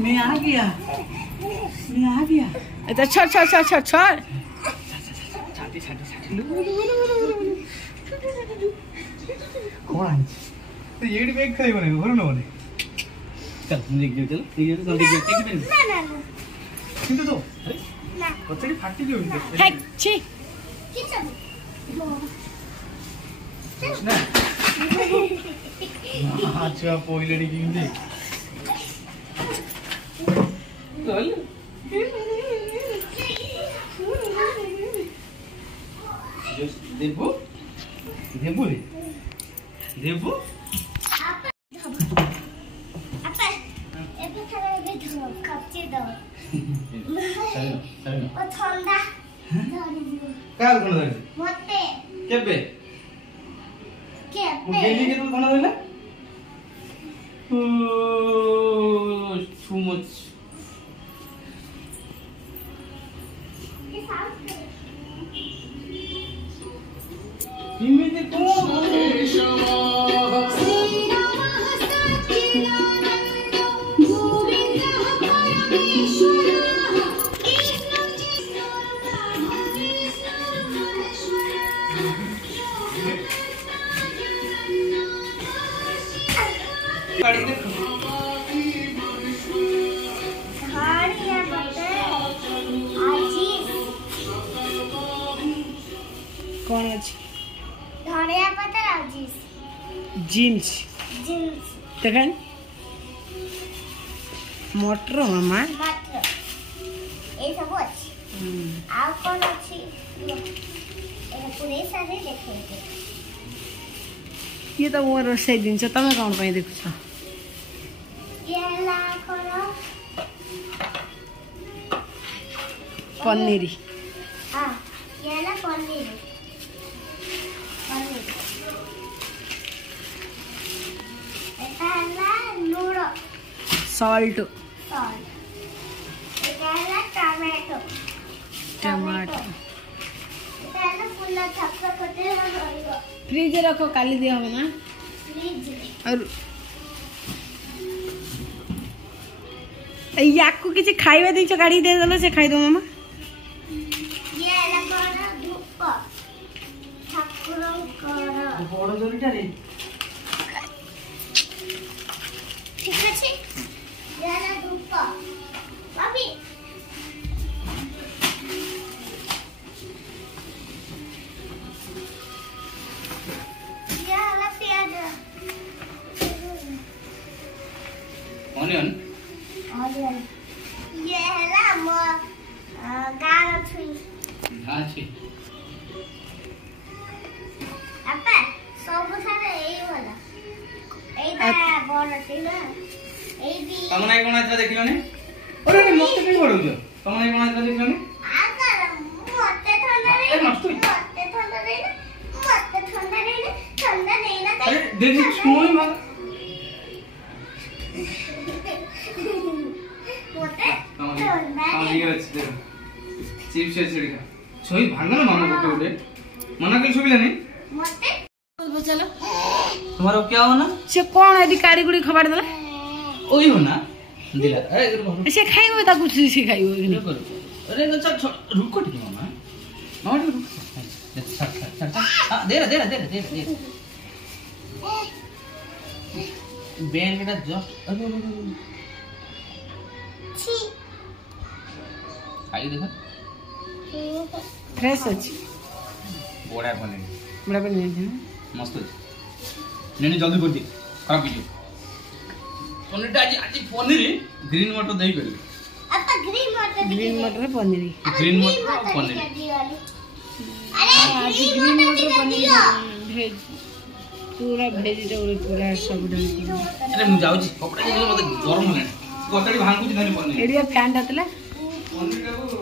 मैं आ गया। अच्छा छोड़ छोड़ छोड़ छोड़ छोड़। कौन तो ये बैग खाई बने घर न बने चल देख चल देख ना किंतु तो अरे ना पछड़ी फाटी गयो हेक छी ना अच्छा पोइलेडी किंदे चल देबो देबो रे देबो apa ebi khana ebi dhok kapche do चल o thanda dhari diyo का कोन धरि mote केबे kepe गेली के तो कोन धरिला too much इमेजे तो गाड़ी देखो कौन अछि धनिया पत्ता आजीस जीन्स जींस देखन मोटर मामा मात्र ए सब अछि आ कोन अछि ए पूरे सारे देखे ये तो वो रोषे दिन्छ तमे कौन पई देखुछ ये ला करो पनीरी हां ये ला पनीर এটা লা নুডো सॉल्ट सॉल्ट এটা লা টমেটো टमाटर এটা লা ফুলা ছাপা পটে হলো फ्रिज रखो काली दिया হবে ना फ्रिज और याकू किसी खाइबा दिन्छ गाड़ी दे देलो से खाइ दो मामा ये ला करो धूप ठाकुर करो बड़ जरीटा रे ठीक আছে ये ला धूप बाबी ये ला प्याज ऑनियन ऑनियन ये ला मो गालो छुई हां छी আপা সব সারা এই वाला এইটা বড় ছিল এই দি तमने कोन आत्रा देखिलोनी अरे मत के बडौछ तमने कोन आत्रा देखिलोनी আকার মতে ঠান্ডা রে মতে ঠান্ডা রে ঠান্ডা নেই না अरे देखि सुनोनी मां মতে ঠান্ডা हां ये अछि देखो चिप्स छिड़का सोई भांगना मामा गोटे मना के सुबिलानी মতে चलो तुम्हारा क्या हो ना से कौन है काड़ी गुड़ी खबर देला ओही हो ना दिला अरे इधर बहुत से खाइबो ता कुछ से खाइबो कि नहीं अरे चल रुको ठीक मामा मामा रुक चल हां दे रहा बैंक का जस्ट अरे ছি खाई देखा फ्रेश अछि बड़ा बने बड़ा बन जाए मस्त अछि नेने जल्दी कर दे खराब कीजिए पनीर आज आज पनीर ग्रीन मटर दही कर আপা গ্রিন মটর ग्रीन मटर पनीर ग्रीन मटर पनीर अरे आज ग्रीन मटर पनीर भेज पूरा वेजिटेबल पूरा सब डाल अरे मु जाउछी कपड़ा के मते गरम होले गोतडी भांगुची धनी पनीर एरिया फैन डातला पनीर को